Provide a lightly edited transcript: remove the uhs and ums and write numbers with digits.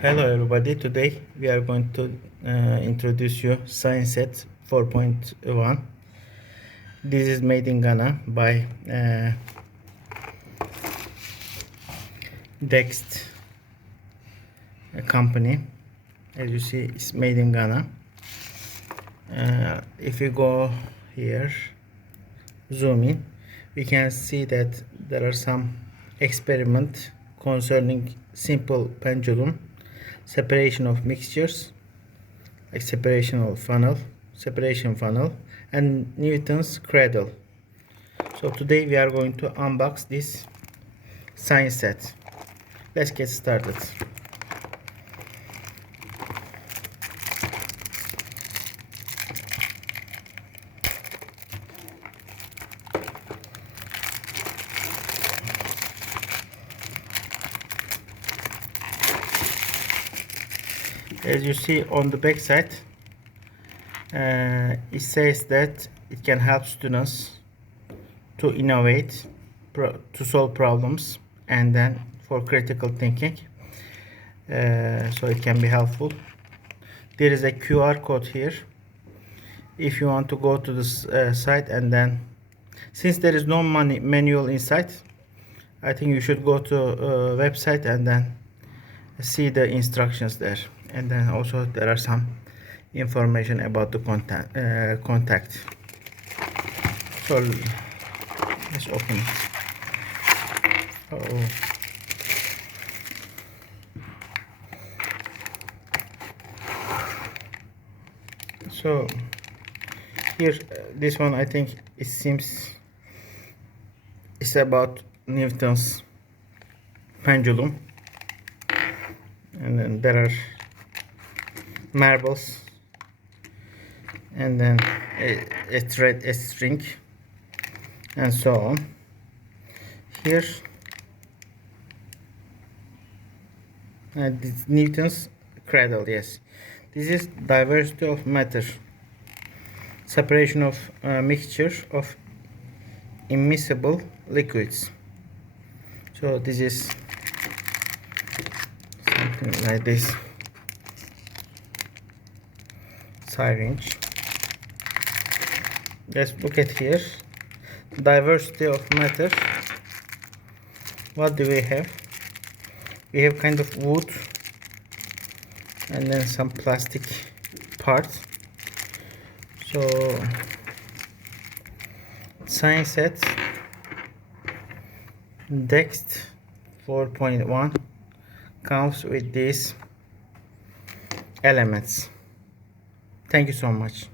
Hello everybody, today we are going to introduce you Science Set 4.1. This is made in Ghana by DEXT company. As you see, it's made in Ghana. If you go here, zoom in, we can see that there are some experiments concerning simple pendulum, separation of mixtures, like separation funnel, and Newton's cradle. So today we are going to unbox this science set. Let's get started. As you see on the back side, it says that it can help students to innovate, to solve problems, and then for critical thinking. So it can be helpful. There is a QR code here. If you want to go to this site, and then since there is no manual inside, I think you should go to website and then see the instructions there. And then also there are some information about the contact. So let's open it. So here, this one, I think it seems it's about Newton's pendulum, and then there are marbles, and then a thread, a string, and so on. Here, this Newton's cradle. Yes, this is diversity of matter, separation of mixture of immiscible liquids. So this is something like this syringe. Let's look at here. Diversity of matter. What do we have? We have kind of wood, and then some plastic parts. So science set DEXT 4.1 comes with these elements. Thank you so much.